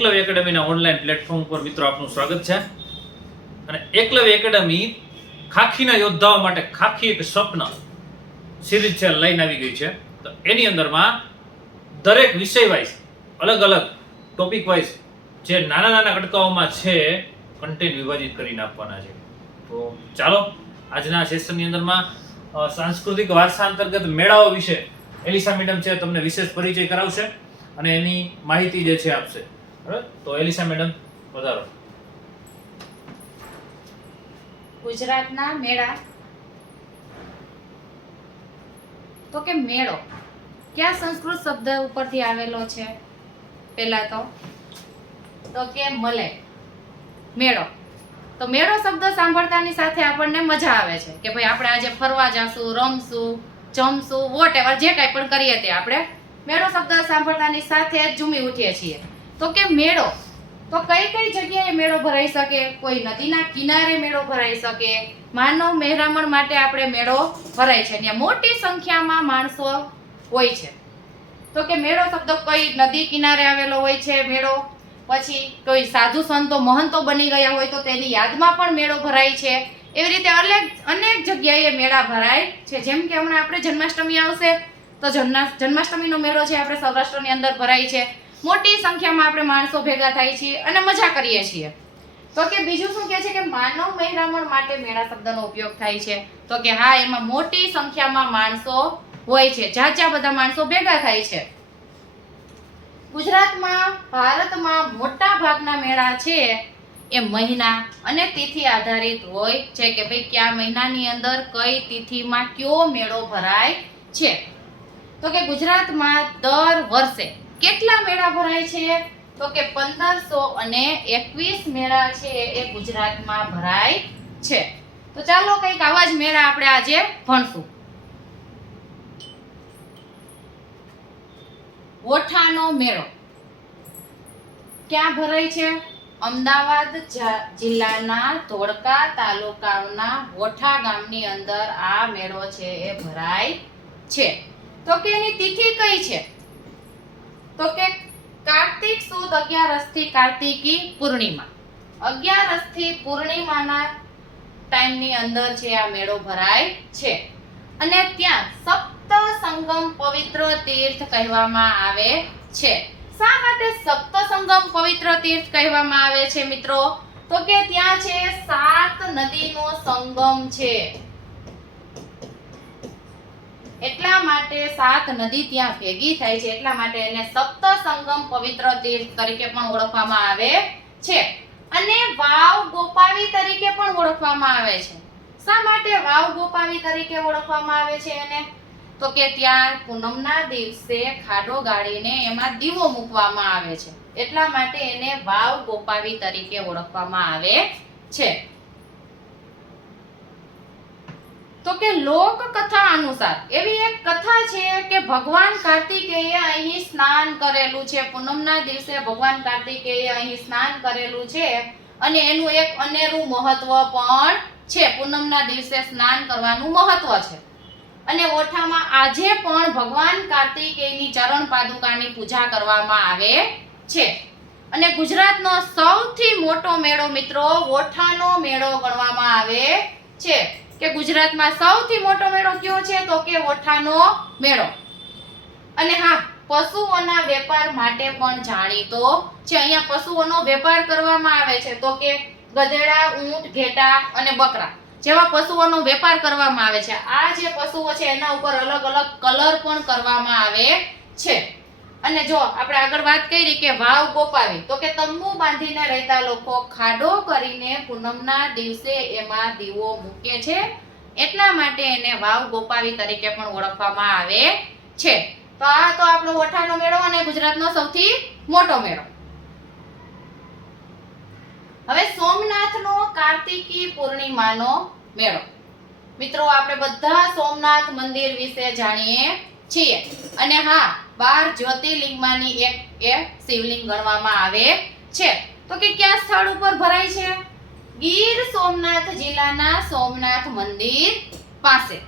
Eklavya એકેડમીના online platform પર મિત્રો આપનું સ્વાગત છે. અને એકલવ્ય એકેડમી ખાખીના યોદ્ધાઓ માટે ખાખી એક સ્વપ્ન સિરીઝ છે લઈને આવી ગઈ છે. તો એની અંદરમાં દરેક વિષય વાઇઝ અલગ અલગ ટોપિક વાઇઝ જે નાના નાના કટકાઓમાં છે કન્ટેન્ટ વિભાજિત કરીને આપવાના છે. તો ચાલો આજના સેશનની અંદરમાં સાંસ્કૃતિક વારસા અંતર્ગત મેળાઓ વિશે એલિસા મેડમ છે તમને વિશેષ પરિચય કરાવશે અને એની માહિતી જે છે આપશે. બરાબર, તો એલિસા મેડમ વધારો. ગુજરાતના મેળા તો કે મેળો કયા સંસ્કૃત શબ્દ ઉપરથી આવેલો છે? પહેલા તો કે મળે મેળો. તો મેળો શબ્દ સાંભળતાની સાથે આપણને મજા આવે છે કે ભાઈ આપણે આજે ફરવા જાશું, રમશું, જમશું, વોટએવર જે કાંઈ પણ કરીએ તે આપણે મેળો શબ્દ સાંભળતાની સાથે જ ઝૂમી ઉઠીએ છીએ. તો કે મેળો તો કઈ કઈ જગ્યાએ મેળો ભરાઈ શકે? કોઈ નદીના કિનારે મેળો ભરાઈ શકે, માનવ મહેરામણ માટે આપણે મેળો ભરાય છે, ત્યાં મોટી સંખ્યામાં માણસો હોય છે. તો કે મેળો શબ્દ કઈ નદી કિનારે આવેલો હોય છે મેળો, પછી કોઈ સાધુ સંતો મહંતો બની ગયા હોય તો તેની યાદમાં પણ મેળો ભરાય છે. એવી રીતે અનેક જગ્યાએ મેળા ભરાય છે. જેમ કે હમણાં આપણે જન્માષ્ટમી આવશે તો જન્માષ્ટમીનો મેળો છે આપણે સૌરાષ્ટ્રની અંદર ભરાય છે. મોટી સંખ્યામાં આપણે માણસો ભેગા થાય છીએ અને મજા કરીએ છીએ. તો કે બીજું શું કહે છે કે માનવ મહેરામણ માટે મેળા શબ્દનો ઉપયોગ થાય છે. તો કે હા, એમાં મોટી સંખ્યામાં માણસો હોય છે, જાજા બધા માણસો ભેગા થાય છે. ગુજરાતમાં ભારતમાં મોટા ભાગના મેળા છે એ મહિના અને તિથિ આધારિત હોય છે કે ભાઈ કયા મહિનાની અંદર કઈ તિથિમાં કયો મેળો ભરાય છે. તો કે ગુજરાતમાં દર વર્ષે કેટલા મેળા ભરાય છે? તો કે 1521 મેળા છે એ ગુજરાતમાં ભરાય છે. તો ચાલો કંઈક આવા જ મેળા આપણે આજે ભણશું. વોઠાનો મેળો ક્યાં ભરાય છે? અમદાવાદ જિલ્લાના ધોળકા તાલુકાના વોઠા ગામની અંદર આ મેળો છે એ ભરાય છે. તો કે એની તિથિ કઈ છે? તો કે કાર્તિક સુદ 11 થી કાર્તિકી પૂર્ણિમા, 11 થી પૂર્ણિમાના ટાઈમની અંદર છે આ મેળો ભરાય છે. અને ત્યાં સપ્ત સંગમ પવિત્ર તીર્થ કહેવામાં આવે છે. શા માટે સપ્ત સંગમ પવિત્ર તીર્થ કહેવામાં આવે છે મિત્રો? તો કે ત્યાં છે 7 નદીનો સંગમ છે, એટલા માટે 7 નદી ત્યાં ભેગી થાય છે, એટલા માટે એને સપ્ત સંગમ પવિત્ર તીર્થ તરીકે પણ ઓળખવામાં આવે છે. અને વાવ ગોપાવી તરીકે પણ ઓળખવામાં આવે છે. શા માટે વાવ ગોપાવી તરીકે ઓળખવામાં આવે છે એને? તો કે ત્યાં પૂનમના દિવસે ખાડો ગાળીને એમાં દીવો મૂકવામાં આવે છે, એટલા માટે એને વાવ ગોપાવી તરીકે ઓળખવામાં આવે છે. તો કે લોક કથા અનુસાર એવી એક કથા છે કે ભગવાન કાર્તિકેયે અહીં સ્નાન કરેલું છે. પૂનમના દિવસે ભગવાન કાર્તિકેયે અહીં સ્નાન કરેલું છે અને એનું એક અનેરું મહત્વ પણ છે. પૂનમના દિવસે સ્નાન કરવાનું મહત્વ છે. અને ઓઠામાં આજે પણ ભગવાન કાર્તિકેયની ચરણ પાદુકાની પૂજા કરવામાં આવે છે. અને ગુજરાતનો સૌથી મોટો મેળો મિત્રો ઓઠાનો મેળો ગણવામાં આવે છે. કે ગુજરાતમાં સૌથી મોટો મેળો કયો છે? તો કે ઓઠાનો મેળો. અને હા, પશુઓના વેપાર માટે પણ જાણીતો છે. અહીંયા પશુઓનો વેપાર કરવામાં આવે છે. તો કે ગધેડા, ઊંટ, ઘેટા અને બકરા જેવા પશુઓનો વેપાર કરવામાં આવે છે. આ જે પશુઓ છે એના ઉપર અલગ અલગ કલર પણ કરવામાં આવે છે. અને જો આપણે આગળ વાત કરી કે વાવ ગોપાવી, તો કે તંબુ બાંધીને રહેતા લોકો ખાડો કરીને પૂનમના દિવસે એમાં દીવો મૂકે છે, એટલા માટે એને વાવ ગોપાવી તરીકે પણ ઓળખવામાં આવે છે. તો આ તો આપણો વઠાનો મેળો અને ગુજરાતનો સૌથી મોટો મેળો. હવે સોમનાથનો કાર્તિકી પૂર્ણિમાનો મેળો. મિત્રો આપણે બધા સોમનાથ મંદિર વિશે જાણીએ છીએ. અને હા, 12 જ્યોતિર્લિંગમાંની એક એ શિવલિંગ ગણવામાં આવે છે. તો કે કયા સ્થળ ઉપર ભરાય છે? ગીર સોમનાથ જિલ્લાના સોમનાથ મંદિર પાસે.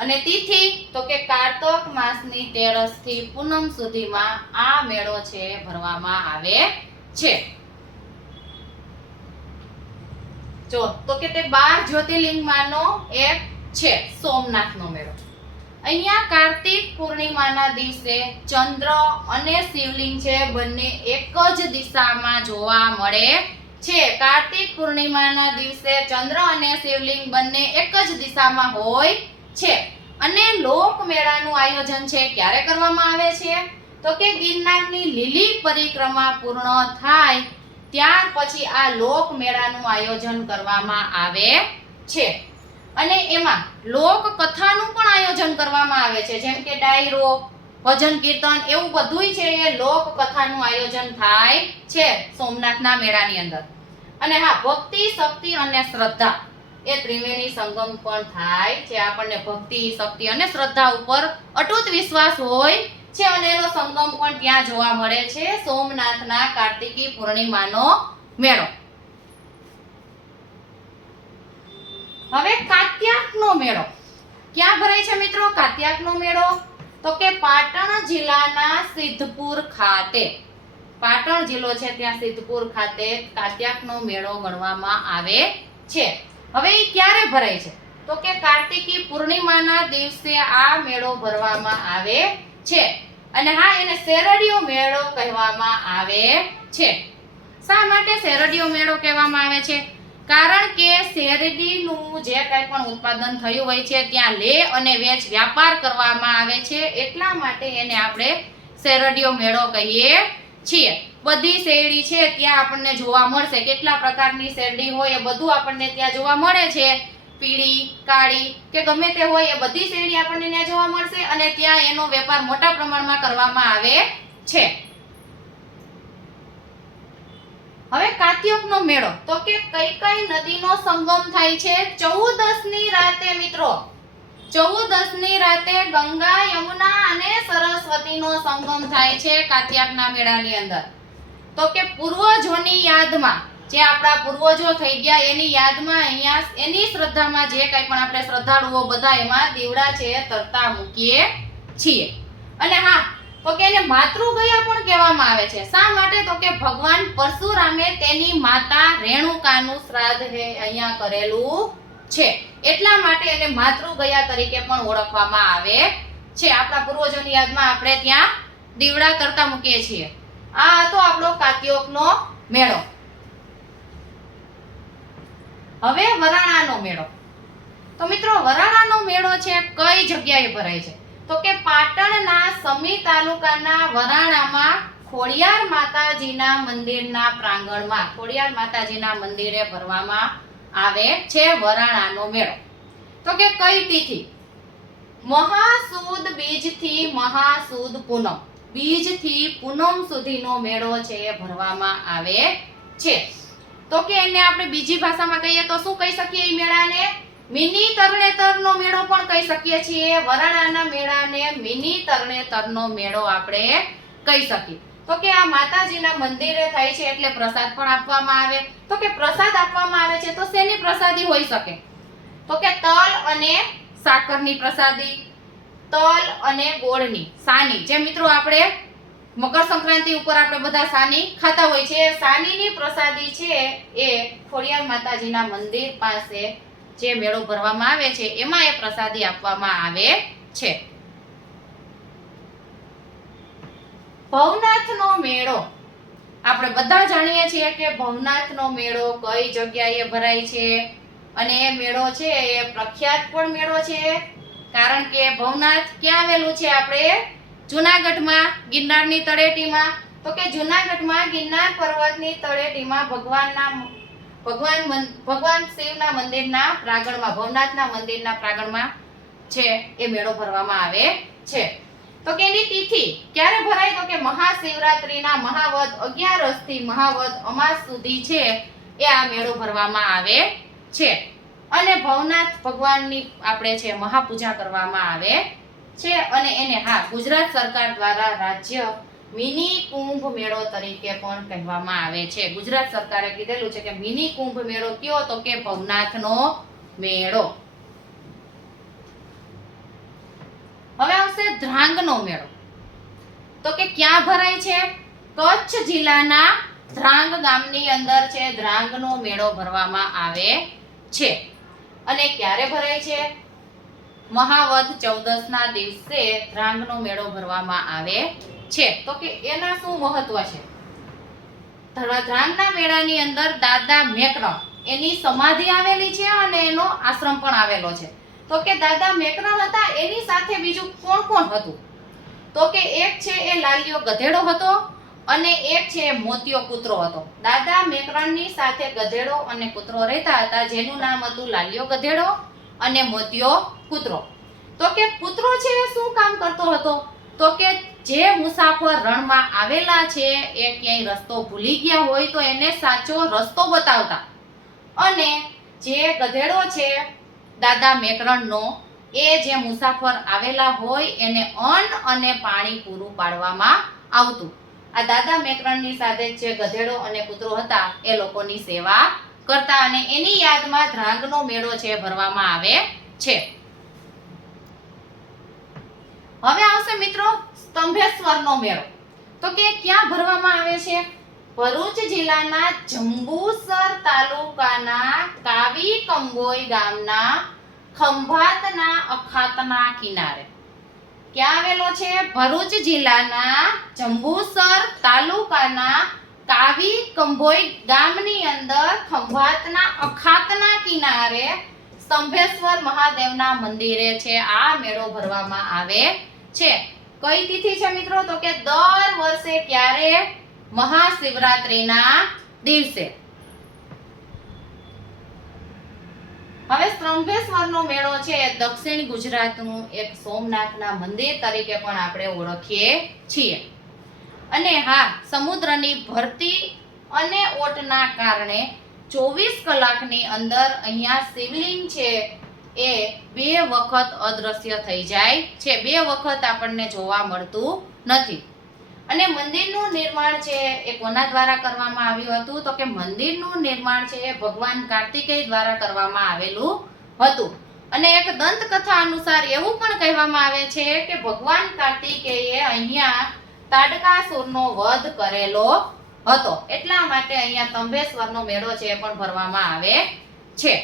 અને તિથિ તો કે કાર્તક માસની 13 થી પૂનમ સુધીમાં આ મેળો છે ભરવામાં આવે છે. જો તો કે તે 12 જ્યોતિર્લિંગમાંનો એક છે સોમનાથનો મેળો. અહીંયા કાર્તિક પૂર્ણિમાના દિવસે ચંદ્ર અને શિવલિંગ છે બંને એક જ દિશામાં જોવા મળે છે. કાર્તિક પૂર્ણિમાના દિવસે ચંદ્ર અને શિવલિંગ બંને એક જ દિશામાં હોય છે. અને લોક મેળાનું આયોજન છે ક્યારે કરવામાં આવે છે? તો કે ગિરનારની લીલી પરિક્રમા પૂર્ણ થાય ત્યાર પછી આ લોક મેળાનું આયોજન કરવામાં આવે છે. અને એમાં લોક કથાનું પણ આયોજન કરવામાં આવે છે, જેમ કે ડાયરો, ભજન કીર્તન એવું બધુંય છે એ લોક કથાનું આયોજન થાય છે સોમનાથના મેળાની અંદર. અને હા, ભક્તિ, શક્તિ અને શ્રદ્ધા એ ત્રિવેણી સંગમ પણ થાય છે. આપણને ભક્તિ, શક્તિ અને શ્રદ્ધા ઉપર અટૂટ વિશ્વાસ હોય છે અને એનો સંગમ પણ ત્યાં જોવા મળે છે સોમનાથના કાર્તિકી પૂર્ણિમાનો મેળો. હવે કાત્યાકનો મેળો ક્યાં ભરાય છે મિત્રો? કાત્યાકનો મેળો તો કે પાટણ જિલ્લાના સિદ્ધપુર ખાતે, પાટણ જિલ્લો છે ત્યાં સિદ્ધપુર ખાતે કાત્યાકનો મેળો ગણવામાં આવે છે. હવે એ ક્યારે ભરાય છે? તો કે કાર્તિકી પૂર્ણિમાના દિવસે આ મેળો ભરવામાં આવે છે. અને હા, એને શેરડીયો મેળો કહેવામાં આવે છે. શા માટે શેરડીયો મેળો કહેવામાં આવે છે? કારણ કે શેરડીનું જે કંઈ પણ ઉત્પાદન થયું હોય છે ત્યાં લે અને વેચ વ્યાપાર કરવામાં આવે છે, એટલા માટે એને આપણે શેરડીયો મેળો કહીએ છીએ. બધી શેરડી છે ત્યાં આપણને જોવા મળશે, કેટલા પ્રકારની શેરડી હોય એ બધું આપણને ત્યાં જોવા મળે છે. પીળી, કાળી કે ગમે તે હોય એ બધી શેરડી આપણને ત્યાં જોવા મળશે અને ત્યાં એનો વેપાર મોટા પ્રમાણમાં કરવામાં આવે છે. હવે કાત્યોકનો મેળો તો કે કઈ કઈ નદીનો સંગમ થાય છે? 14ની રાતે મિત્રો, 14ની રાતે ગંગા, યમુના અને સરસ્વતીનો સંગમ થાય છે કાત્યાકના મેળાની અંદર. તો કે પૂર્વજોની યાદમાં, જે આપણા પૂર્વજો થઈ ગયા એની યાદમાં અહીંયા એની શ્રદ્ધામાં જે કંઈ પણ આપણે શ્રદ્ધાળુઓ બધા એમાં દીવડા છે તરતા મૂકીએ છીએ. અને હા, તો કે એને માતૃગયા પણ કહેવામાં આવે છે. શા માટે? તો કે ભગવાન પરશુરામે તેની માતા રેણુકાનું શ્રાદ્ધ અહીંયા કરેલું છે, એટલા માટે એને માતૃગયા તરીકે પણ ઓળખવામાં આવે છે. આપણા પૂર્વજોની યાદમાં આપણે ત્યાં દીવડા તરતા મૂકીએ છીએ. આ હતો આપણો કાત્યોકનો મેળો. હવે વરાણાનો મેળો. તો મિત્રો, વરાણાનો મેળો છે કઈ જગ્યાએ ભરાય છે? તો કે પાટણના સમી તાલુકાના વરાણામાં ખોડિયાર માતાજીના મંદિરના પ્રાંગણમાં, ખોડિયાર માતાજીના મંદિરે ભરવામાં આવે છે વરાણાનો મેળો. તો કે કઈ તિથિ? મહાસુદ બીજથી મહાસુદ પૂનમ, બીજથી પૂનમ સુધીનો મેળો છે એ ભરવામાં આવે છે. તો કે એને આપણે બીજી ભાષામાં કહીએ તો શું કહી શકીએ? એ મેળાને મિની તરણેતરનો મેળો પણ કહી શકીએ છીએ. વરાણાના મેળાને મિની તરણેતરનો મેળો આપણે કહી શકીએ. તો કે આ માતાજીના મંદિરે થાય છે એટલે પ્રસાદ પણ આપવામાં આવે. તો કે પ્રસાદ આપવામાં આવે છે તો શેની પ્રસાદી હોઈ શકે? તો કે તલ અને સાકરની પ્રસાદી, તલ અને ગોળની સાની. જે મિત્રો આપણે મકર સંક્રાંતિ ઉપર આપણે બધા સાની ખાતા હોય છે, સાનીની પ્રસાદી છે એ ખોડિયાર માતાજીના મંદિર પાસે જે મેળો ભરવામાં આવે છે એમાં એ પ્રસાદી આપવામાં આવે છે. ભવનાથનો મેળો. આપણે બધા જાણીએ છીએ કે ભવનાથનો મેળો કઈ જગ્યાએ ભરાય છે અને એ મેળો છે એ પ્રખ્યાત પણ મેળો છે. કારણ કે ભવનાથ ક્યાં આવેલું છે? આપણે જૂનાગઢમાં, ગિરનારની તળેટીમાં. તો કે જૂનાગઢમાં ગિરનાર પર્વતની તળેટીમાં ભગવાન શિવના મંદિરના પ્રાંગણમાં, ભવનાથના મંદિરના પ્રાંગણમાં છે એ મેળો ભરવામાં આવે છે. તો કે એની તિથિ ક્યારે ભરાય? તો કે મહાશિવરાત્રીના મહાવદ 11 થી મહાવદ અમાસ સુધી છે એ આ મેળો ભરવામાં આવે છે. અને ભવનાથ ભગવાનની આપણે છે મહાપૂજા કરવામાં આવે છે. અને એને હા, ગુજરાત સરકાર દ્વારા રાજ્ય મિની કુંભ મેળો તરીકે પણ કહેવામાં આવે છે. ગુજરાત સરકારે કીધેલું છે કે મિની કુંભ મેળો કયો? તો કે ભવનાથનો મેળો. હવે આવશે ધ્રાંગનો મેળો. તો કે ક્યાં ભરાય છે? કચ્છ જિલ્લાના ધ્રાંગ ગામની અંદર છે ધ્રાંગનો મેળો ભરવામાં આવે છે. અને ક્યારે ભરાય છે? મહાવદ 14ના દિવસે ધ્રાંગનો મેળો ભરવામાં આવે છે. તો કે એના શું મહત્વ છે? ધ્રાંગના મેળાની અંદર દાદા મેકરણ એની સમાધિ આવેલી છે અને એનો આશ્રમ પણ આવેલો છે. તો કે દાદા મેકરણ હતા, એની સાથે બીજું કોણ કોણ હતું? તો કે એક છે એ લાલિયો ગધેડો હતો અને એક છે મોતિયો કૂતરો હતો. દાદા મેકરણની સાથે ગધેડો અને કૂતરો રહેતા હતા, જેનું નામ હતું લાલિયો ગધેડો અને મોતિયો કૂતરો. તો કે કૂતરો છે એ શું કામ કરતો હતો? તો કે જે મુસાફર રણમાં આવેલા છે એ ક્યાંય રસ્તો ભૂલી ગયા હોય તો એને સાચો રસ્તો બતાવતા. અને જે ગધેડો છે દાદા મેકરણનો, એ જે મુસાફર આવેલા હોય એને અન્ન અને પાણી પૂરું પાડવામાં આવતું. આ દાદા મેકરણની સાથે જે ગધેડો અને કૂતરો હતા એ લોકોની સેવા કરતા અને એની યાદમાં ધ્રાંગનો મેળો છે ભરવામાં આવે છે. હવે આવશે મિત્રો સ્તંભેશ્વરનો મેળો. તો કે ક્યાં ભરવામાં આવે છે? ભરૂચ જિલ્લાના જંબુસર તાલુકાના કાવી કંબોઈ ગામના ખંભાતના અખાતના કિનારે. ક્યાં આવેલો છે? ભરૂચ જિલ્લાના જંબુસર તાલુકાના કાવી કંભોઈ ગામની અંદર ખંભાતના અખાતના કિનારે સ્તંભેશ્વર મહાદેવના મંદિરે છે આ મેળો ભરવામાં આવે છે. કઈ તિથિ છે મિત્રો? તો કે દર વર્ષે ક્યારે? મહાશિવરાત્રીના દિવસે. હવે સ્તંભેશ્વરનો મેળો છે દક્ષિણ ગુજરાતનું એક સોમનાથના મંદિર તરીકે પણ આપણે ઓળખીએ છીએ. અને હા, સમુદ્રની ભરતી અને ઓટના કારણે 24 કલાકની અંદર અહીંયા શિવલિંગ છે એ 2 વખત અદ્રશ્ય થઈ જાય છે. 2 વખત આપણને જોવા મળતું નથી. અને મંદિરનું નિર્માણ છે એ કોના દ્વારા કરવામાં આવ્યું હતું? તો કે મંદિરનું નિર્માણ છે એ ભગવાન કાર્તિકેય દ્વારા કરવામાં આવેલું હતું. અને એક દંતકથા અનુસાર એવું પણ કહેવામાં આવે છે કે ભગવાન કાર્તિકેયે અહીંયા તાડકાસુરનો વધ કરેલો હતો. એટલા માટે અહીંયા સ્તંભેશ્વરનો મેળો છે એ પણ ભરવામાં આવે છે.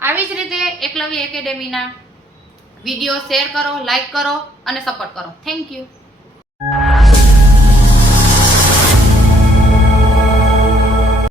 આવી જ રીતે એકલવ્ય એકેડેમીના વિડીયો શેર કરો, લાઈક કરો અને સપોર્ટ કરો. Thank you.